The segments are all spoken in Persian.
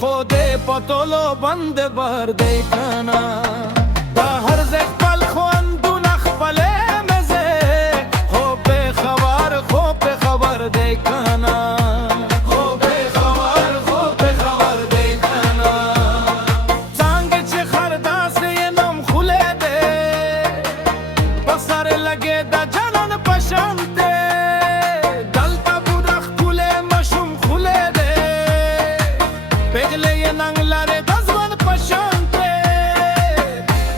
خود پتولو بند بر دی کنا دا هر زک پل خواندون اخپل مزه خو به خبر دی کنا خو به خبر دی کنا زنگ چه خرداسه نم خوله ده بسر لگه دا جانان پشنده دلتا بودخ کوله مشوم خوله ده پگله ننگلاره دزمن پشنده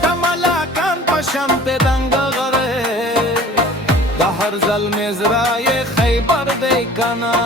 دمالاکان پشنده دنگ غره دا هر زل مزرای خیبر دی کنا